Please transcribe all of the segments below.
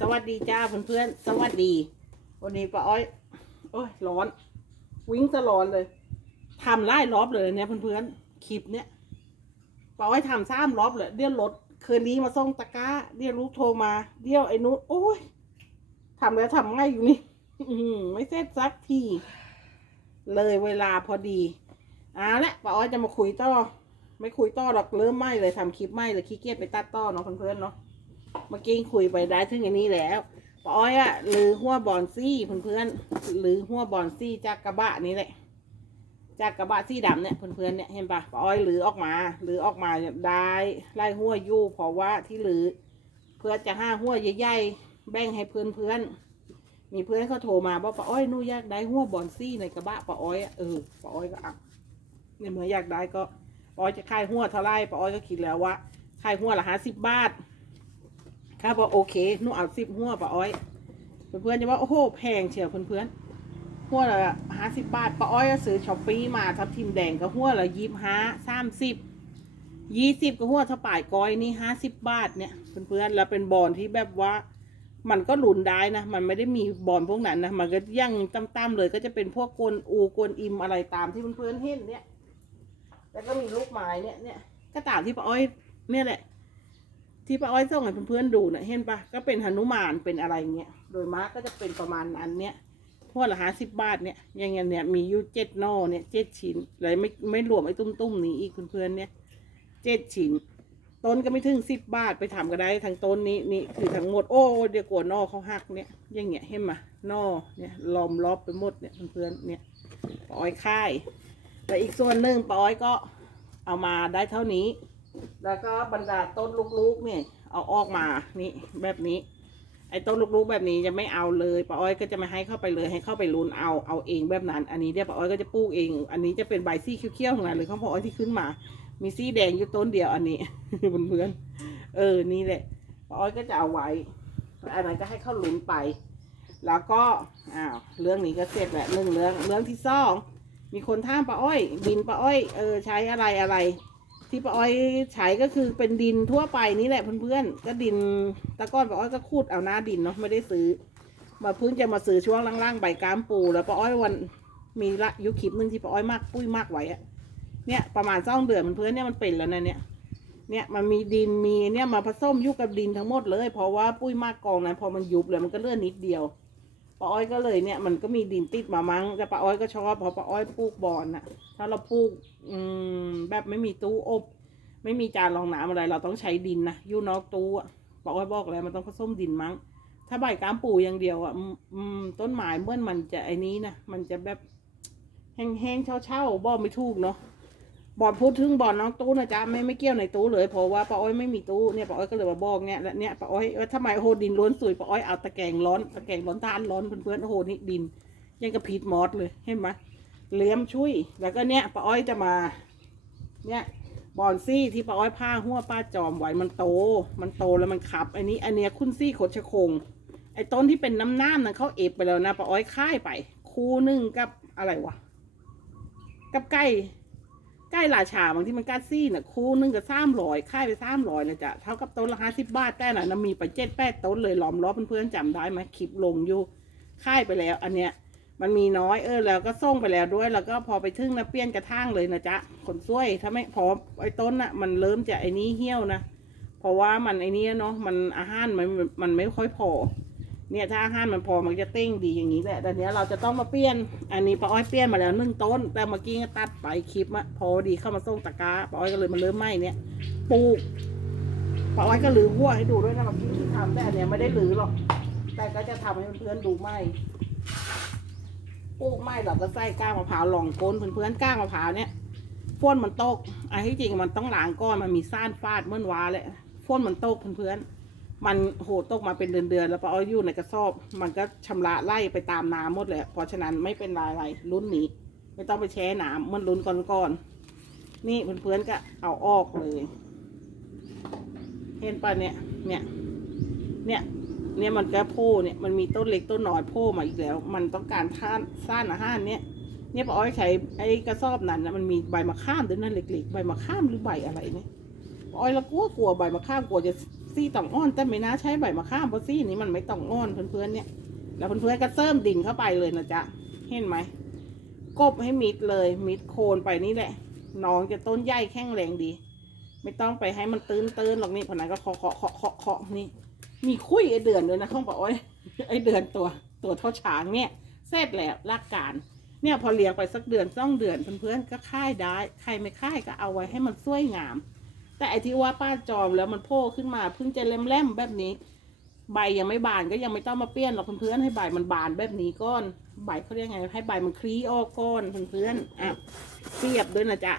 สวัสดีจ้าเพื่อนๆ สวัสดี วันนี้ป้าอ้อย โอ้ยร้อน วิ่งตลอดเลยทำไล่รอบเลยเนี่ยเพื่อนๆ คลิปเนี้ยป้าอ้อยทำซ้ำรอบเลยเดี๋ยวรถคืนนี้มาส่งตะก้า เดี๋ยวลูกโทรมา เดี๋ยวไอ้นุชโอ้ยทำแล้วทำง่ายอยู่นี่ไม่เสร็จสักที เลยเวลาพอดีเอาละป้าอ้อยจะมาคุยต่อ ไม่คุยต่อหรอกเริ่มไม่เลยทำคลิปไม่เลยขี้เกียจไปตัดต่อเนาะเพื่อนๆเนาะ เมื่อกี้คุยไปได้ถึงอันนี้แล้วปอ้อยอะหรือหัวบอนซี่เพื่อนๆหรือหัวบอนซี่จากกระบะนี้แหละจากกระบะซี่ดำเนี่ยเพื่อนๆเนี่ยเห็นปะปอ้อยหรือออกมาหรือออกมาได้ไล่หัวยู่เพราะว่าที่หรือเพื่อจะห้าหัวใหญ่ๆแบ่งให้เพื่อนๆมีเพื่อนเขาโทรมาบอกป้าอ้อยนู่อยากได้หัวบอนซี่ในกระบะป้าอ้อยเออป้าอ้อยก็เอาเนี่ยเมื่ออยากได้ก็ป้าอ้อยจะขายหัวเท่าไรป้าอ้อยก็คิดแล้วว่าขายหัวละห้าสิบบาท ครับว่าโอเคหนูเอาสิบหัวป้าอ้อย เพื่อนๆจะว่าโอ้โหแพงเชียวเพื่อนๆหัวละห้าสิบบาทป้าอ้อยก็ซื้อช้อปปี้มาทับทิมแดงก็หัวละยี่ห้าสามสิบยี่สิบก็หัวถ้าป่ายก้อยนี่ห้าสิบบาทเนี่ยเพื่อนๆแล้วเป็นบอลที่แบบว่า มันก็หลุนได้นะ มันไม่ได้มีบอลพวกนั้นนะมันก็ยั่งตั้มๆเลยก็จะเป็นพวกกวนอูกวนอิมอะไรตามที่เพื่อนๆเห็นเนี่ย แล้วก็มีลูกไม้เนี่ยเนี่ยก็ตามที่ป้าอ้อยเนี่ยแหละ ที่ป้าอ้อยส่งให้เพื่อนๆดูนะเห็นปะก็เป็นหนุมานเป็นอะไรเงี้ยโดยมากก็จะเป็นประมาณนั้นเนี่ยหัวละห้าสิบบาทเนี่ยอย่างเงี้ยเนี่ยมีอยู่เจ็ดนอเนี่ยเจ็ดชิ้นเลยไม่ไม่รวมไอ้ตุ้มๆนี้อีกเพื่อนๆเนี่ยเจ็ดชิ้นต้นก็ไม่ถึงสิบบาทไปทำก็ได้ทั้งต้นนี้นี่คือทั้งหมดโอ้เดี๋ยวกลัวนอเขาหักเนี่ยอย่างเงี้ยเห็นไหมนอเนี่ยล้อมรอบไปหมดเนี่ยเพื่อนๆเนี่ยป้าอ้อยค่ายแต่อีกส่วนหนึ่งป้าอ้อยก็เอามาได้เท่านี้ แล้วก็บรรดาต้นลูกๆเนี่ย เอาออกมานี่แบบนี้ ไอ้ต้นลูกๆแบบนี้จะไม่เอาเลยป้าอ้อยก็จะไม่ให้เข้าไปเลยให้เข้าไปรุนเอาเอาเองแบบนั้น อันนี้เนี่ยวป้าอ้อยก็จะปลูกเอง อันนี้จะเป็นใบซี่เขี้ยวๆของมันเลยของป้าอ้อยที่ขึ้นมา มีซี่แดงอยู่ต้นเดียวอันนี้เพื่อนๆเออนี่แหละป้าอ้อยก็จะเอาไว้อันนั้นก็ให้เข้าลุ้นไป แล้วก็อ้าวเรื่องนี้ก็เสร็จแหละหนึ่งเรื่องเรื่องที่สองมีคนท่ามป้าอ้อย ดินป้าอ้อยเออใช้อะไรอะไร ที่ป้าอ้อยใช้ก็คือเป็นดินทั่วไปนี่แหละเพื่อนๆก็ดินตะก้อนป้าอ้อยก็คูดเอาหน้าดินเนาะไม่ได้ซื้อ มาเพิ่งจะมาซื้อช่วงล่างๆใบกามปู แล้วป้าอ้อยวันมีละยุคคลิปหนึ่งที่ป้าอ้อยมากปุ้ยมากไว้อะเนี่ยประมาณสองเดือนมันเพื่อนเนี่ยมันเป็นแล้วนะเนี่ยเนี่ยมันมีดินมีเนี่ยมาผสมยู่กับดินทั้งหมดเลย เพราะว่าปุ้ยมากกองนั้นพอมันยุบเลยมันก็เลื่อนนิดเดียว ป้าอ้อยก็เลยเนี่ยมันก็มีดินติดมามั้งแต่ป้าอ้อยก็ชอบเพราะป้าอ้อยปลูกบอนอะถ้าเราปลูกอืมแบบไม่มีตู้อบ ไม่มีจานรองน้ำอะไร เราต้องใช้ดินนะยู่นอกตู้อะบอกว่าบอกแล้วมันต้องผสมดินมั้ง ถ้าใบกามปูอย่างเดียวอะอืมต้นไม้เมื่อมันจะไอ้นี้นะมันจะแบบแห้งๆเช่าๆบอไม่ถูกเนาะ บอดพูดถึงบอดน้องตู้นะจ๊ะไม่ไม่เกี่ยวในตู้เลยเพราะว่าป้าอ้อยไม่มีตู้เนี่ยป้าอ้อยก็เลยมาบอกเนี่ยและเนี่ยป้าอ้อยว่าทำไมโหดินล้วนสวยป้าอ้อยเอาตะแกรงร้อนตะแกรงร้อนทานร้อนเพื่อนๆโอ้โหนี่ดิน ยังกระพีดมอสเลยเห็นไหมเลี้ยมช่วยแล้วก็เนี่ยป้าอ้อยจะมา เนี่ยบอนซี่ที่ป้าอ้อยผ้าหัวป้าจอมไว้มันโต มันโตแล้วมันขับอันนี้อันเนี้ยคุณซี่ขดชะคงไอ้ต้นที่เป็นน้ำน้ำนั้นเขาเอบไปแล้วนะป้าอ้อยค่ายไป คู่หนึ่งกับอะไรวะกับไก่ ไก่ราชาบางที่มันกัดซี่น่ะคู่นึงกับสามร้อยค่ายไปสามร้อยนะจ๊ะเท่ากับต้นละห้าสิบบาทแต่น่ะนะมีไปเจ็ดแปดต้นเลยล้อมรอเพื่อนๆจำได้ไหมคลิปลงอยู่ค่ายไปแล้ว อันเนี้ยมันมีน้อยเออแล้วก็ส่งไปแล้วด้วย แล้วก็พอไปถึงนะเปลี่ยนกระทั่งเลยนะจ๊ะขนซ้วยถ้าไม่พอไอ้ต้นน่ะมันเริ่มจะไอ้นี้เหี่ยวนะเพราะว่ามันไอ้นี้เนาะมันอาหารมันมันไม่ค่อยพอ เนี่ยถ้าอาหารมันพอมันจะเต้งดีอย่างนี้แหละแต่เนี้ยเราจะต้องมาเปลี่ยน อันนี้ป้าอ้อยเปลี่ยนมาแล้วหนึ่งต้น แต่เมื่อกี้ก็ตัดไปคลิปอะพอดีเข้ามาส่งตะกร้าป้าอ้อยก็เลยมาเริ่มไหมเนี่ยปลูกป้าอ้อยก็ลือหัวให้ดูด้วยนะเมื่อกี้ที่ทำแต่อันเนี้ยไม่ได้ลือหรอก แต่ก็จะทำให้เพื่อนๆดูไหมปลูกไม้เราก็ใส่ก้างมะพร้าวลองก้นเพื่อนๆก้างมะพร้าวเนี่ยฝนมันตกอันที่จริงมันต้องล้างก้อนมันมีซ่านฟาดเมื่อวาเลยฝนมันตกเพื่อนๆ มันโหดตกมาเป็นเดือนๆแล้วพอเอาอยู่ในกระสอบ มันก็ชำระไล่ไปตามน้ำหมดเลยเพราะฉะนั้นไม่เป็นไรอะไรรุ่นนี้ ไม่ต้องไปแช่น้ำมันรุ่นก่อนๆนี่เพื่อนๆก็เอาออกเลย เห็นปะเนี่ย เนี่ย เนี่ย เนี่ยมันก็โพเนี่ยมันมีต้นเล็กต้นน้อยโผล่มาอีกแล้ว มันต้องการท่านสร้างอาหารเนี่ยเนี่ยป้าอ้อยใช้ไอ้กระสอบนั้นนะมันมีใบมะข้ามด้วยนั่นเล็กๆใบมะข้ามหรือใบอะไรเนี่ยอ้อยแล้วกลัวกลัวใบมะข้ามกลัวจะ ซี่ต่องอ้อนแต่ไม่น่าใช้ใบมะขามเพราะซี่นี้มันไม่ต้องอ้อนเพื่อนๆเนี่ย แล้วเพื่อนๆก็เสริมดินเข้าไปเลยนะจ๊ะเห็นไหมกบให้มิดเลยมิดโคนไปนี่แหละน้องจะต้นใหญ่แข็งแรงดี ไม่ต้องไปให้มันตื้นตื้นๆหรอกนี่ผนังก็เคาะเคาะเคาะเคาะเคาะนี่ มีคุยไอเดือนด้วยนะข้องบอกโอ้ยไอเดือนตัว ตัวเท่าช้างเนี่ยเสร็จแล้วลักการ เนี่ยพอเลี้ยงไปสักเดือนสองเดือนเพื่อนๆก็ค่ายได้ ใครไม่ค่ายก็เอาไว้ให้มันสวยงาม แต่ไอที่ว่าป้าจอมแล้วมันโผล่ขึ้นมาเพิ่งจะเล่มๆแบบนี้ ใบยังไม่บานก็ยังไม่ต้องมาเปลี่ยนหรอกเพื่อนๆให้ใบมันบานแบบนี้ก้อนใบเขาเรียกไงให้ใบมันคลี่ออกก้อนเพื่อนๆอะเสียบด้วยนะจ๊ะ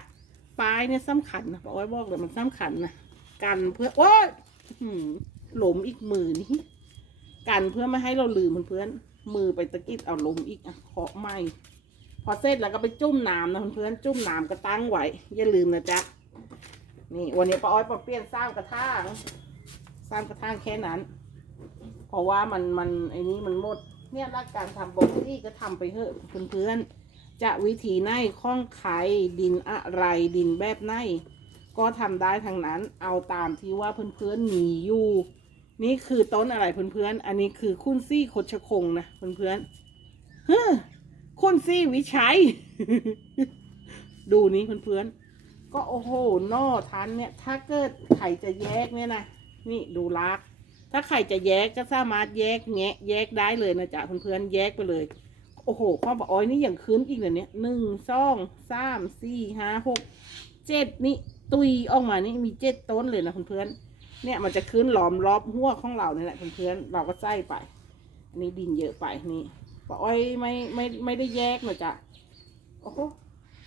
ปลายเนี่ยสำคัญนะบอกไว้บอกเลยมันสำคัญนะกันเพื่อโอ้ยหลมอีกมือนี่กันเพื่อไม่ให้เราลืมเพื่อนๆมือไปตะกิดเอาลมอีกอะเคาะไม่พอเสร็จแล้วก็ไปจุ่มน้ำนะเพื่อนๆจุ่มน้ำก็ตั้งไว้อย่าลืมนะจ๊ะ นี่วันนี้ป้าอ้อยป้าเปลี่ยนสร้างกระถางสร้างกระถางแค่นั้น เพราะว่ามันมันไอ้นี้มันหมด เนี่ยรักการทำบ็อกที่ก็ทำไปเถอะเพื่อนๆจะวิธีไหนข้องไขดินอะไรดินแบบไหนก็ทำได้ทั้งนั้นเอาตามที่ว่าเพื่อนๆมีอยู่ นี่คือต้นอะไรเพื่อนๆ อันนี้คือคุณซี่โคชคงนะเพื่อนๆเฮ้อคุณซี่วิชัย ดูนี้เพื่อนๆ ก็โอ้โหนอทันเนี่ย ถ้าเกิดไข่จะแยกเนี่ยนะนี่ดูลัก ถ้าใครจะแยกก็สามารถแยกแงะแยกได้เลยนะจ๊ะเพื่อนๆแยกไปเลย โอ้โหพ่อบอกอ้อยนี่อย่างคืนอีกเลยเนี่ยหนึ่งสองสามสี่ห้าหกเจ็ดนี่ตุยออกมานี่มีเจ็ดต้นเลยนะเพื่อนๆเนี่ยมันจะคืนหลอมรอบหัวของเราเนี่ยแหละเพื่อนๆเราก็ใส่ไปอันนี้ดินเยอะไปนี่ป้าอ้อยไม่ไม่ไม่ได้แยกนะจ๊ะโอ้โห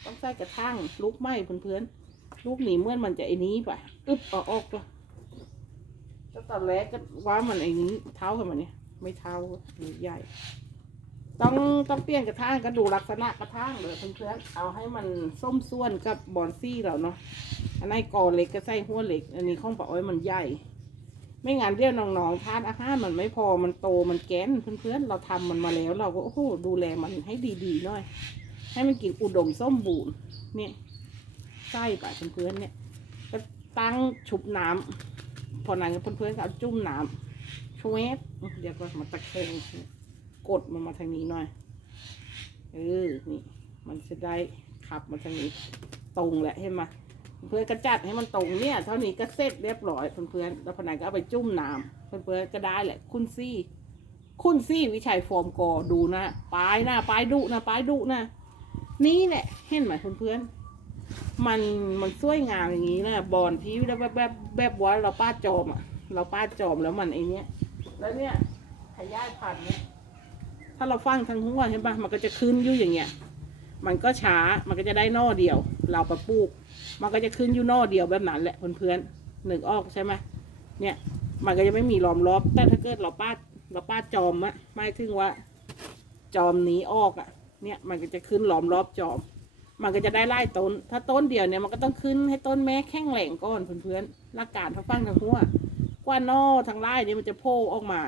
ต้องใส่กระทั่งลูกไหม้เพื่อนๆลูกหนีเมื่อนมันจะไอ้นี้ไปอึ๊บเอาออกตัวก็ตอนแรกก็ว่ามันไอ้นี้เท่ากันมันเนี่ยไม่เท่าหรือใหญ่ ต้องต้องเปลี่ยนกระถางก็ดูลักษณะกระถางเลยเพื่อนๆเอาให้มันส้มส่วนกับบอนซี่เราเนาะอันนี้กอเล็กก็ใส่หัวเล็ก อันนี้ข้องปะอ้อยมันใหญ่ไม่งั้นเดี๋ยวน้องๆทานอาหารมันไม่พอมันโตมันแก้นเพื่อนๆเราทำมันมาแล้ว เราก็โอ้โหดูแลมันให้ดีๆหน่อย ให้มันกินอุดมส้มบูรณ์เนี่ยใส่ไปเพื่อนๆเนี่ยก็ตั้งชุบน้ำพอนั้นเพื่อนๆก็เอาจุ่มน้ำช่วยเดี๋ยวก็มาตะแคงกดมันมาทางนี้หน่อยเออนี่มันจะได้ขับมาทางนี้ตรงแหละเห็นไหมเพื่อนก็จัดให้มันตรงเนี่ย เท่านี้ก็เสร็จเรียบร้อยเพื่อนๆแล้วพอนั้นก็เอาไปจุ่มน้ำเพื่อนๆก็ได้แหละ คุณซี่ คุณซี่วิชัยฟอร์มกอดูนะปลายนะปลายดุนะปลายดุนะ นี่แหละ เห็นไหมเพื่อนๆมันมันสวยงามอย่างนี้นะบอลที่แบบแบบแบบแบบว่าเราป้าจอมอะ เราป้าจอมแล้วมันไอเนี้ยแล้วเนี่ยขยายพันธุ์เนี่ยถ้าเราฟังทางหัวเห็นปะมันก็จะขึ้นอยู่อย่างเงี้ย มันก็ช้ามันก็จะได้นอเดียว เราประปูก มันก็จะขึ้นอยู่นอเดียวแบบนั้นแหละเพื่อนๆหนึ่งออกใช่ไหมเนี่ย มันก็จะไม่มีล้อมรอบ แต่ถ้าเกิดเราป้าเราป้าจอมอะหมายถึงว่า จอมหนีออกอะ เนี่ยมันก็จะขึ้นล้อมรอบจอม มันก็จะได้ไล่ต้น ถ้าต้นเดียวเนี่ยมันก็ต้องขึ้นให้ต้นแม่แข็งแรงก่อนเพื่อนๆหลักการเขาฟังทางหัวกว่านอทางไล่เนี่ยมันจะโผล่ออกมา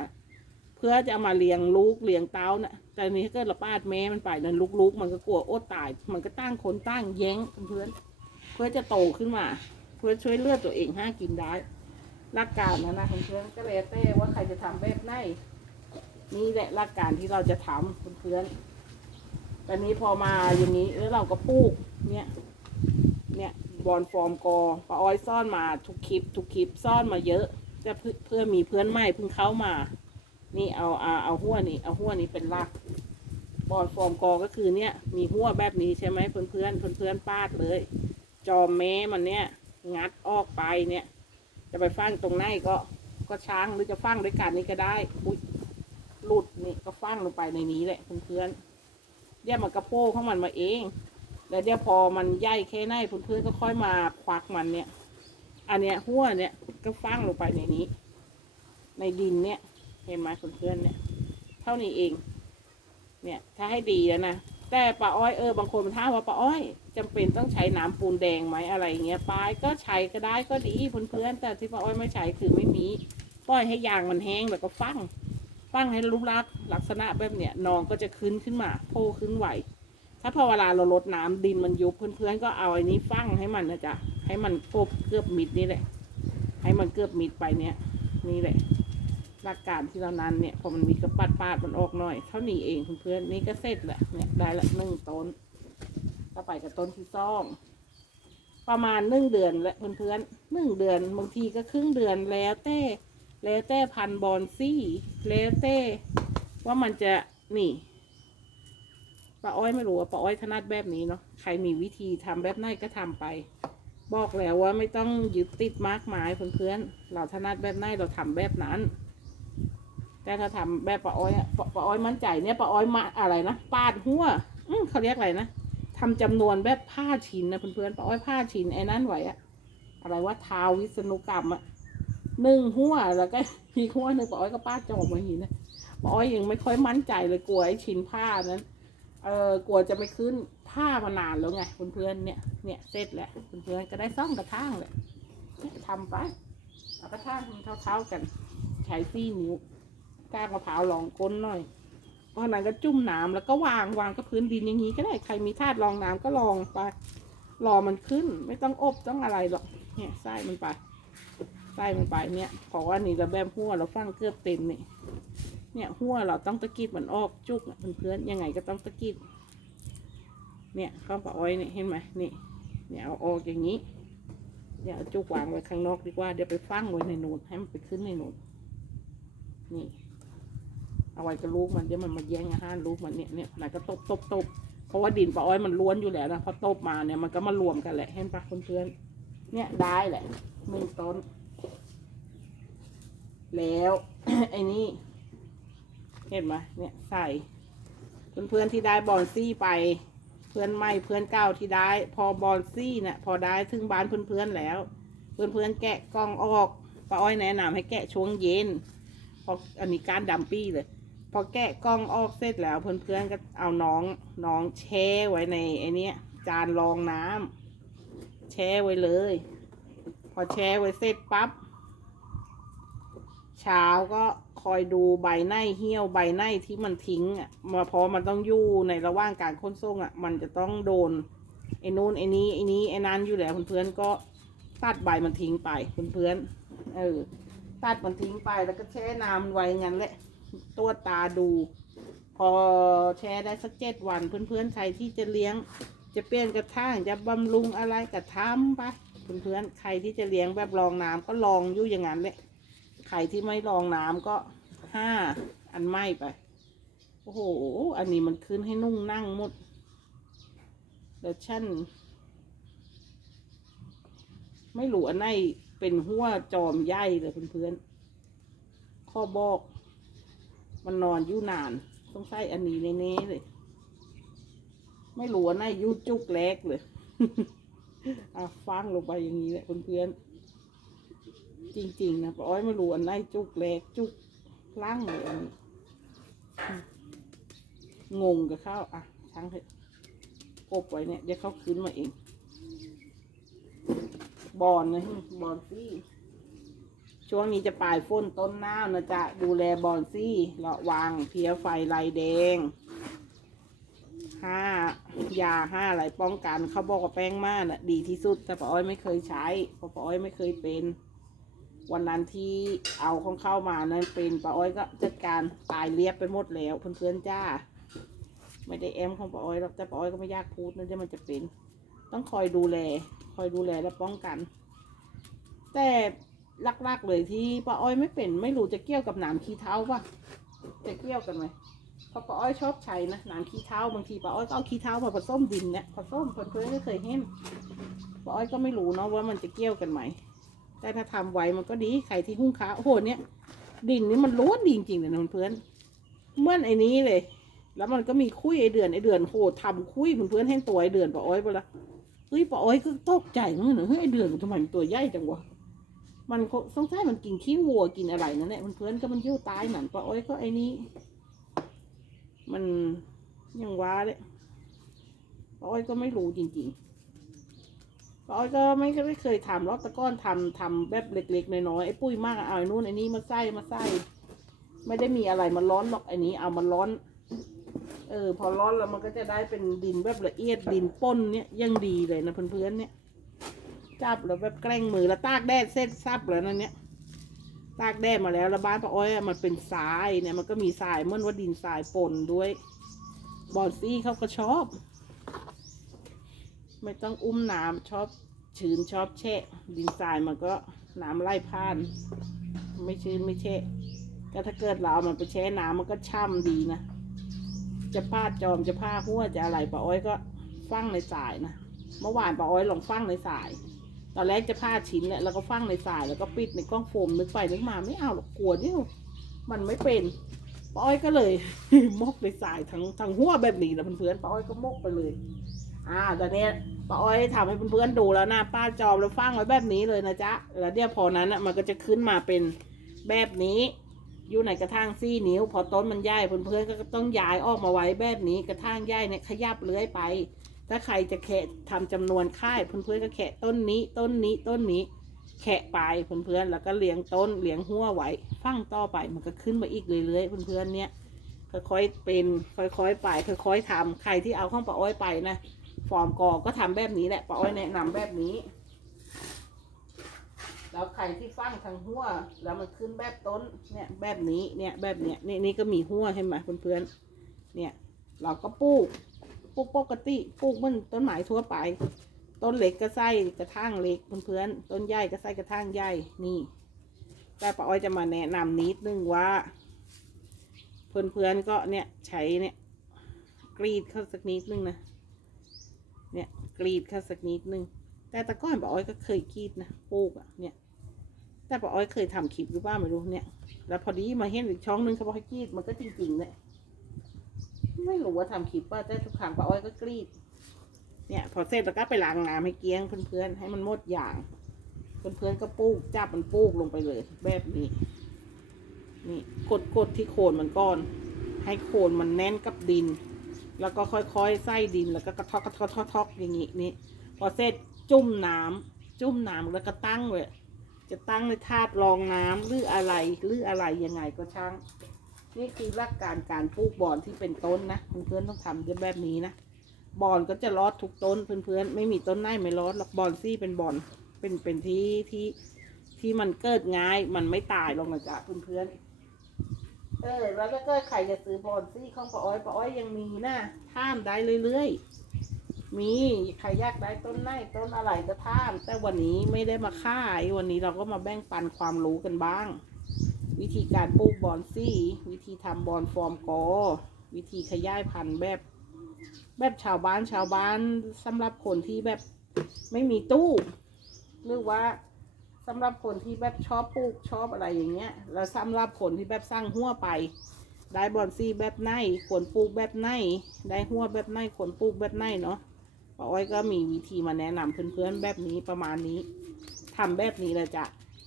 เพื่อจะเอามาเลี้ยงลูกเลี้ยงเต้าน่ะแต่นี้ถ้าเกิดเราปาดแม่มันไปนั่นลูกๆ มันก็กลัวโอดตาย มันก็ตั้งคนตั้งแย้งเพื่อนเพื่อจะโตขึ้นมา เพื่อช่วยเลือดตัวเองห้ากินได้หลักการนะนะเพื่อนก็เลยแต่ว่าใครจะทำแบบไหนนี่แหละหลักการที่เราจะทำเพื่อนๆ แต่นี้พอมาอย่างนี้แล้วเราก็ปลูกเนี่ยเนี่ยบอลฟอร์มกอปาอ้อยซ่อนมาทุกคลิป ทุกคลิปซ่อนมาเยอะจะเพื่อเพื่อมีเพื่อนใหม่เพิ่งเข้ามา นี่เอาเอาเอาหัวนี่เอาหัวนี้เป็นหลัก บอลฟอร์มกอก็คือเนี่ย มีหัวแบบนี้ใช่ไหมเพื่อนเพื่อนเพื่อนเพื่อนปาดเลย จอมแม้มันเนี่ย งัดออกไปเนี่ย จะไปฟังตรงไหนก็ก็ช้างหรือจะฟังด้วยกันนี่ก็ได้อุ๊ยหลุดนี่ก็ฟังลงไปในนี้แหละเพื่อนเพื่อน เดี๋ยวมันกระโปงของมันมาเอง แล้วเดี๋ยวพอมันใหญ่แค่ไหนเพื่อนๆก็ค่อยมาควักมันเนี่ย อันเนี้ยหัวเนี่ยก็ฟังลงไปในนี้ ในดินเนี่ย เห็นไหมเพื่อนๆเนี่ย เท่านี้เอง เนี่ย ถ้าให้ดีแล้วนะ แต่ปลาอ้อยเออบางคนมันถามว่าปลาอ้อยจำเป็นต้องใช้น้ำปูนแดงไหมอะไรเงี้ยปลายก็ใช้ก็ได้ก็ดีเพื่อนๆแต่ที่ปลาอ้อยไม่ใช้คือไม่มีปล่อยให้ยางมันแห้งแล้วก็ฟัง ฟังให้รูปลักษณ์ลักษณะแบบเนี้ยนองก็จะขึ้นขึ้นมาโผล่ขึ้นไหว ถ้าพอเวลาเราลดน้ำดินมันยุบเพื่อนๆก็เอาไอ้นี้ฟังให้มันนะจ๊ะให้มันกบเกือบมิดนี่แหละ ให้มันเกือบมิดไปเนี่ยนี่แหละหลักการที่เรานั้นเนี่ยพอมันมีกระปัดปาดมันออกหน่อย เท่านี้เองเพื่อนๆนี่ก็เสร็จแหละเนี่ยได้ละหนึ่งต้นก็ไปกับต้นที่สองประมาณหนึ่งเดือนและเพื่อนๆหนึ่งเดือนบางทีก็ครึ่งเดือนแล้วแต่ แล้วแต่พันบอนซี่แล้วแต่ว่ามันจะนี่ป้าอ้อยไม่รู้ว่าป้าอ้อยถนัดแบบนี้เนาะใครมีวิธีทำแบบไหนก็ทำไป บอกแล้วว่าไม่ต้องยึดติดมากมายเพื่อนๆเราถนัดแบบไหนเราทำแบบนั้น แต่ถ้าทำแบบป้าอ้อยอะป้าอ้อยมั่นใจเนี่ยป้าอ้อยมาอะไรนะปาดหัวอืเขาเรียกอะไรนะทำจำนวนแบบผ้าชิ้นนะเพื่อนๆป้าอ้อยผ้าชิ้นไอ้นั้นไหวอะอะไรว่าเท้าวิษณุกรรมอะ หนึ่งหัวแล้วก็อีกหัวหนึ่งป้าอ้อยก็ป้าจอบมาอย่างนี้นะป้าอ้อยยังไม่ค่อยมั่นใจเลยกลัวไอ้ชิ้นผ้านั้นเออกลัวจะไม่ขึ้นผ้ามานานแล้วไงเพื่อนๆเนี่ยเนี่ยเสร็จแล้วเพื่อนๆก็ได้ซ่องกระทั่งเลยเนี่ยทำไปเอากระทั่งมันเท่าๆกันใช้ซี่นิ้วก้านมะพร้าวรองก้นหน่อยเพราะนั้นก็จุ่มน้ำแล้วก็วางวางกับพื้นดินอย่างนี้ก็ได้ใครมีธาตุรองน้ำก็ลองไปรอมันขึ้น ไม่ต้องอบต้องอะไรหรอกเนี่ยไส้มันไป ไส้มันไปเนี่ยเพราะว่านี่เราแบบหัวเราฟังเกือบเต็มนี่เนี่ยหัวเราต้องตะกิดมันออกจุกอะเพื่อนๆยังไงก็ต้องตะกิดเนี่ยข้าวปลาอ้อยเนี่ยเห็นไหมนี่เนี่ยเอาออกอย่างนี้อย่าเอาจุกวางไว้ข้างนอกดีกว่าเดี๋ยวไปฟังไว้ในนูนให้มันไปขึ้นในนูนนี่ เอาไว้กับลูกมันเดี๋ยวมันมาแย่งอาหารลูกมันเนี่ยเนี่ยไหนก็ตบตบตบเพราะว่าดินปลาอ้อยมันล้วนอยู่แล้วนะพอตบมาเนี่ยมันก็มารวมกันแหละเห็นปะเพื่อนๆเนี่ยได้แหละหนึ่งต้น แล้วไอ้นี่เห็นไหมเนี่ยใส่เพื่อนๆที่ได้บอลซี่ไป เพื่อนใหม่เพื่อนเก่าที่ได้ พอบอลซี่เนี่ยพอได้ถึงบ้านเพื่อนๆแล้ว เพื่อนๆแกะกล้องออกป้าอ้อยแนะนำให้แกะช่วงเย็นพออันนี้การดัมปี้เลย พอแกะกล้องออกเสร็จแล้วเพื่อนๆก็เอาน้องน้องแช่ไว้ในไอเนี้จานรองน้ำแช่ไว้เลย พอแช่ไว้เสร็จปั๊บ เช้าก็คอยดูใบไนเหี่ยวใบไนที่มันทิ้งอะมาพอมันต้องอยู่ในระหว่างการค้นส่งอะ มันจะต้องโดนไอ้นู่นไอ้นี้ไอ้นี้ไอ้นั้นอยู่แล้วเพื่อนๆก็ตัดใบมันทิ้งไปเพื่อนๆเออตัดมันทิ้งไปแล้วก็แช่น้ำไว้งั้นแหละตัวตาดู พอแช่ได้สักเจ็ดวันเพื่อนๆใครที่จะเลี้ยง จะเปลี่ยนกระถางจะบำรุงอะไรก็ทำไปเพื่อนๆใครที่จะเลี้ยงแบบรองน้ำก็ลองอยู่อย่างนั้นแหละ รที่ไม่ลองน้ำก็ห้าอันไหมไป โอ้โห อันนี้มันขึ้นให้นุ่งนั่งหมดเดี๋ยวฉันไม่รู้อันไหนเป็นหัวจอมใหญ่เลยเพื่อนๆ ข้อบอก มันนอนอยู่นาน ต้องใส่อันนี้แน่ๆเลย ไม่รู้อันไหนอยูจุกแรกเลย อะฟังลงไปอย่างนี้แหละเพื่อนๆ จริง ๆ นะป้าอ้อยไม่รู้อันไหนจุกแรกจุกล่างเลยอันนี้งงกับข้าวอะช่างเถอะกบไว้เนี่ยเดี๋ยวเขาขึ้นมาเอง บอนนะบอนซี่ ช่วงนี้จะปลายฝนต้นหน้าวนะจ๊ะดูแลบอนซี่ระวังเพี้ยไฟลายแดงห้ายาห้าอะไรป้องกันเขาบอกว่าแป้งม่านน่ะ ดีที่สุดแต่ป้าอ้อยไม่เคยใช้เพราะป้าอ้อยไม่เคยเป็น วันนั้นที่เอาของเข้ามานั้นเป็นป้าอ้อยก็จัดการตายเรียบไปหมดแล้วเพื่อนๆจ้า ไม่ได้แอมของป้าอ้อยหรอกแต่ป้าอ้อยก็ไม่ยากพูดนะเดี๋ยวมันจะเป็น ต้องคอยดูแล คอยดูแลและป้องกัน แต่ลักๆเลยที่ป้าอ้อยไม่เป็น ไม่รู้จะเกี่ยวกับหนามขี้เท้าป่ะจะเกี่ยวกันไหมเพราะป้าอ้อยชอบใช้นะหนามขี้เท้าบางทีป้าอ้อยก็เอาขี้เท้ามาผสมดินเนี่ยผสมเพื่อนๆไม่เคยเห็นป้าอ้อยก็ไม่รู้เนาะว่ามันจะเกี่ยวกันไหม แต่ถ้าทำไว้มันก็ดีใครที่หุ้งค้าโอ้โหเนี่ยดินนี่มันล้วนดีจริงๆเลยนะเพื่อนเมื่อนไอ้นี้เลย แล้วมันก็มีคุยไอเดือนไอเดือนโหทำคุยเพื่อนๆให้ตัวไอเดือนป้าอ้อยไปละเฮ้ยป้าอ้อยก็ตกใจเหมือนกันเฮ้ยไอเดือนมันทำไมมันตัวใหญ่จังวะมันสงสัยมันกินขี้วัวกินอะไรนั่นแหละมันเพื่อนก็มันเยี่ยวตายหนันป้าอ้อยก็ไอ้นี้ มันยังว้าเลยป้าอ้อยก็ไม่รู้จริง ๆ อ้อยก็ไม่ไม่เคยทำรอกแต่ก้อนทำทำแบบเล็กๆน้อยๆไอ้ปุ้ยมากเอาไอ้นู่นไอ้นี่มาใส่มาใส่ไม่ได้มีอะไรมาร้อนหรอกไอ้นี้ เอามาร้อน เออ พอร้อนแล้วมันก็จะได้เป็นดินแบบละเอียดดินป้นเนี่ยยังดีเลยนะเพื่อนๆเนี่ยจับแล้วแบบแกล้งมือแล้วตากแดดเสร็จซับแล้วนั่นเนี่ยตากแดดมาแล้วแล้วบ้านป้าอ้อยมันเป็นทรายเนี่ยมันก็มีทรายเมื่อว่าดินทรายปนด้วย บอนซี่เขาก็ชอบ ไม่ต้องอุ้มน้ำชอบชื้นชอบแช่ดินทรายมันก็น้ำไล่ผ่าน ไม่ชื้นไม่แช่ก็ถ้าเกิดเราเอามันไปแช่น้ำมันก็ช่ำดีนะ จะพาดจอมจะผ้าหัวจะอะไรป้าอ้อยก็ฟังในสายนะเมื่อวานป้าอ้อยลองฟังในสาย ตอนแรกจะผ้าชิ้นเนี่ยแล้วก็ฟังในสายแล้วก็ปิดในกล้องโฟมนึกไปนึกมาไม่เอาหรอกกลัวเนี่ยมันไม่เป็นป้าอ้อยก็เลยมกในสายทั้งทั้งหัวแบบนี้นะเพื่อนๆป้าอ้อยก็มกไปเลย อ่าตอนนี้ป้าอ้อยทำให้เพื่อนๆดูแล้วนะป้าจอมแล้วฟังไว้แบบนี้เลยนะจ๊ะแล้วเดี๋ยวพอนั้นอะมันก็จะขึ้นมาเป็นแบบนี้ อยู่ในกระถางซี่นิ้ว พอต้นมันใหญ่เพื่อนๆก็ต้องย้ายออกมาไว้แบบนี้กระถางใหญ่เนี่ยขยับเลื้อยไป ถ้าใครจะแคะทำจำนวนค่ายเพื่อนๆก็แคะต้นนี้ต้นนี้ต้นนี้แคะไปเพื่อนๆแล้วก็เลี้ยงต้นเลี้ยงหัวไว้ฟังต่อไปมันก็ขึ้นมาอีกเรื่อยๆเพื่อนๆเนี่ยค่อยๆเป็นค่อยๆไปค่อยๆทำใครที่เอาข้องปลาอ้อยไปนะ ฟอร์มกอก็ทำแบบนี้แหละปลาอ้อยแนะนำแบบนี้ แล้วใครที่ฟังทางหัว แล้วมันขึ้นแบบต้นเนี่ยแบบนี้เนี่ยแบบเนี้ยนี่นี่ก็มีหัวใช่ไหมเพื่อนๆเนี่ย เราก็ปลูกปลูกปกติปลูกมันต้นไม้ทั่วไป ต้นเล็กก็ใส่กระถางเล็กเพื่อนๆต้นใหญ่ก็ใส่กระถางใหญ่นี่ แต่ป้าอ้อยจะมาแนะนำนิดนึงว่า เพื่อนๆก็เนี่ยใช้เนี่ยกรีดเข้าสักนิดนึงนะ เนี่ยกรีดเข้าสักนิดนึง แต่ตะก้อนป้าอ้อยก็เคยกรีดนะปลูกอะเนี่ย แต่ป้าอ้อยเคยทำคลิปหรือเปล่าไม่รู้เนี่ย แล้วพอดีมาเห็นอีกช่องนึงเขาบอกให้กรีดมันก็จริงๆเนี่ยไม่รู้ว่าทำคลิปว่าแต่ทุกครั้งป้าอ้อยก็กรีด เนี่ยพอเสร็จแล้วก็ไปล้างน้ำให้เกี้ยงเพื่อนๆให้มันหมดอย่างเพื่อนๆก็ปลูกจับมันปลูกลงไปเลยแบบนี้ นี่กดกดที่โคนมันก่อน ให้โคนมันแน่นกับดิน แล้วก็ค่อยๆ ใส่ดินแล้วก็กระทอกกระทอกกระทอกอย่างนี้นี่พอเสร็จจุ่มน้ำจุ่มน้ำแล้วก็ตั้งไว้จะตั้งในถาดรองน้ำหรืออะไรหรืออะไรยังไงก็ช่าง นี่คือหลักการการปลูกบอนที่เป็นต้นนะเพื่อนๆต้องทำแบบนี้นะบอนก็จะรอดทุกต้นเพื่อนๆไม่มีต้นไหนไม่รอดหรอกบอนซี่เป็นบอนเป็นเป็นที่ที่ที่มันเกิดง่ายมันไม่ตายลงนะจ๊ะเพื่อนๆ เออ แล้วก็ใครจะซื้อบอนซี่ของป้าอ้อยป้าอ้อยยังมีนะท่ามได้เรื่อยๆ มีใครอยากได้ต้นไหนต้นอะไรก็ท่าม แต่วันนี้ไม่ได้มาขาย วันนี้เราก็มาแบ่งปันความรู้กันบ้าง วิธีการปลูกบอนซี่ วิธีทำบอนฟอร์มกอ วิธีขยายพันธุ์แบบแบบชาวบ้านชาวบ้านสำหรับคนที่แบบไม่มีตู้หรือว่า สำหรับคนที่แบบชอบปลูกชอบอะไรอย่างเงี้ย แล้วสำหรับคนที่แบบสร้างหัวไป ได้บอนซี่แบบไหนควรปลูกแบบไหนได้หัวแบบไหนควรปลูกแบบไหนเนาะป้าอ้อยก็มีวิธีมาแนะนำเพื่อนๆแบบนี้ประมาณนี้ทำแบบนี้เลยจ้ะ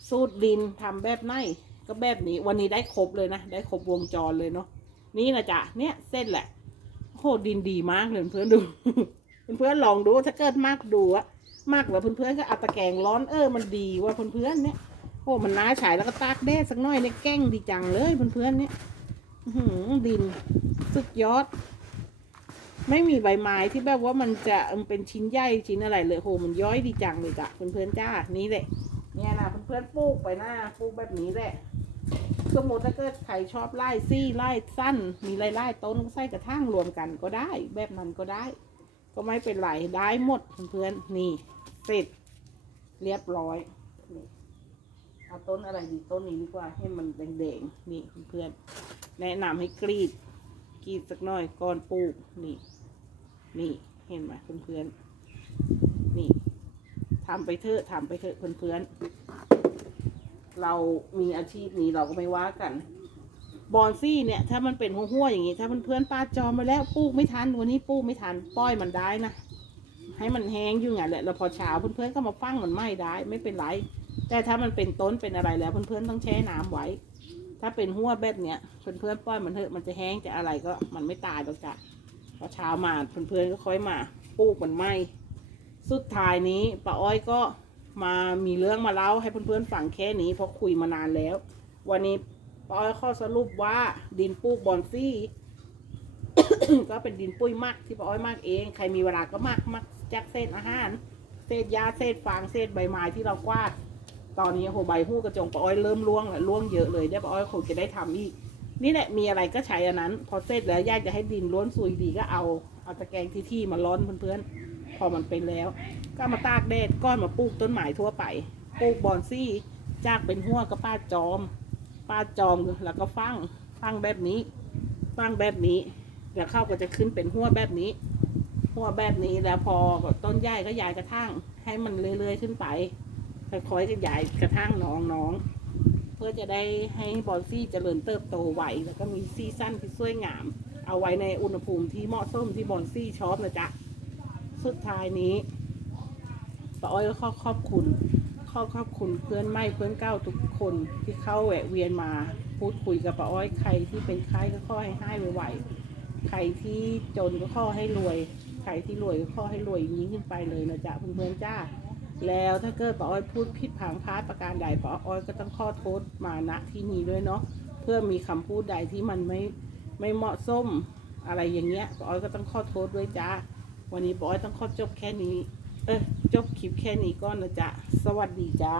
สูตรดินทำแบบไหนก็แบบนี้วันนี้ได้ครบเลยนะ ได้ครบวงจรเลยเนาะนี่นะจ๊ะเนี่ยเส้นแหละโหดินดีมากเลยเพื่อนๆดู เพื่อนๆลองดูถ้าเกิดมากดูอะ มากแล้วเพื่อนๆก็เอาตะแกรงร้อนเออมันดีว่าเพื่อนๆเนี่ยโอ้มันน้าฉายแล้วก็ตากแดดสักหน่อยเนี่ยแกล้งดีจังเลยเพื่อนๆเนี่ยหือดินสุดยอด ไม่มีใบไม้ที่แบบว่ามันจะเป็นชิ้นใหญ่ชิ้นอะไรเลยโหมันย้อยดีจังเลยจ้ะเพื่อนๆจ้านี่แหละเนี่ยนะเพื่อนๆปลูกไปหน้าปลูกแบบนี้แหละสมมติถ้าเกิดใครชอบไล่ซี่ไล่สั้น มีไล่ไล่ต้นใส่กระทั่งรวมกันก็ได้ แบบนั้นก็ได้ ก็ไม่เป็นไรได้หมดเพื่อนๆนี่เสร็จเรียบร้อยนี่เอาต้นอะไรดีต้นนี้ดีกว่าให้มันแดงๆนี่เพื่อนๆแนะนำให้กรีดกรีดสักหน่อยก่อนปลูกนี่นี่เห็นไหมเพื่อนๆนี่ทำไปเถอะทำไปเถอะเพื่อนๆเรามีอาชีพนี้เราก็ไม่ว่ากัน บอนซี่เนี่ย ถ้ามันเป็นหัวๆอย่างนี้ ถ้ามันเพื่อนป้าจอมมาแล้วปลูกไม่ทันวันนี้ปลูกไม่ทันปล่อยมันได้นะให้มันแห้งอยู่ไงแหละแล้วพอเช้าเพื่อนๆก็มาฟังมันไหม่ได้ ไม่เป็นไร แต่ถ้ามันเป็นต้นเป็นอะไรแล้วเพื่อนๆต้องแช่น้ำไว้ ถ้าเป็นหัวแบบเนี้ยเพื่อนๆปล่อยมันเถอะมันจะแห้งจะอะไรก็มันไม่ตายหรอกจ้ะพอเช้ามาเพื่อนๆก็ค่อยมาปลูกมันไหม่สุดท้ายนี้ป้าอ้อยก็มามีเรื่องมาเล่าให้เพื่อนๆฟังแค่นี้เพราะคุยมานานแล้ว วันนี้ ปอ้อยข้อสรุปว่าดินปลูกบอนซี่ ก็เป็นดินปุ้ยมักที่ปอ้อยมากเอง ใครมีเวลาก็มักมักจากเศษอาหาร เศษยาเศษฟางเศษใบไม้ที่เรากวาด ตอนนี้โหใบหู้กระจงปอ้อยเริ่มร่วงแล้วร่วงเยอะเลยเดี๋ยวปอ้อยคงจะได้ทำอีก นี่แหละมีอะไรก็ใช้อันนั้น พอเสร็จแล้วยากจะให้ดินล้วนซุยดีก็เอาเอาตะแกรงที่ที่มาร้อนเพื่อนๆ พอมันเป็นแล้ว ก็มาตากแดดก้อนมาปลูกต้นไม้ทั่วไป ปลูกบอนซี่จากเป็นหัวก็ป้าจอม ป้าจอมแล้วก็ฟังฟังแบบนี้ ฟังแบบนี้ แล้วเข้าก็จะขึ้นเป็นหัวแบบนี้ หัวแบบนี้แล้วพอต้นใหญ่ก็ย้ายกระทั่งให้มันเรื่อยๆขึ้นไปค่อยๆจะย้ายกระทั่งน้องๆเพื่อจะได้ให้บอนซี่เจริญเติบโตไวแล้วก็มีซีซั่นที่สวยงาม เอาไว้ในอุณหภูมิที่เหมาะสมที่บอนซี่ชอบนะจ๊ะ สุดท้ายนี้ป้าอ้อยก็ขอขอบคุณ ขอขอบคุณเพื่อนไม่เพื่อนเก้าทุกคนที่เข้าแวะเวียนมาพูดคุยกับป้าอ้อยใครที่เป็นใครก็ขอให้ให้ไวๆใครที่จนก็ขอให้รวย ใครที่รวยก็ขอให้รวยยิ่งขึ้นไปเลยนะจ๊ะเพื่อนๆจ้า แล้วถ้าเกิดป้าอ้อยพูดผิดผางพลาดประการใดป้าอ้อยก็ต้องขอโทษมาณที่นี้ด้วยเนาะเพื่อมีคำพูดใดที่มันไม่ไม่เหมาะสมอะไรอย่างเงี้ยป้าอ้อยก็ต้องขอโทษด้วยจ้าวันนี้ป้าอ้อยต้องขอจบแค่นี้ เออ จบคลิปแค่นี้ก่อนนะจ๊ะ สวัสดีจ้า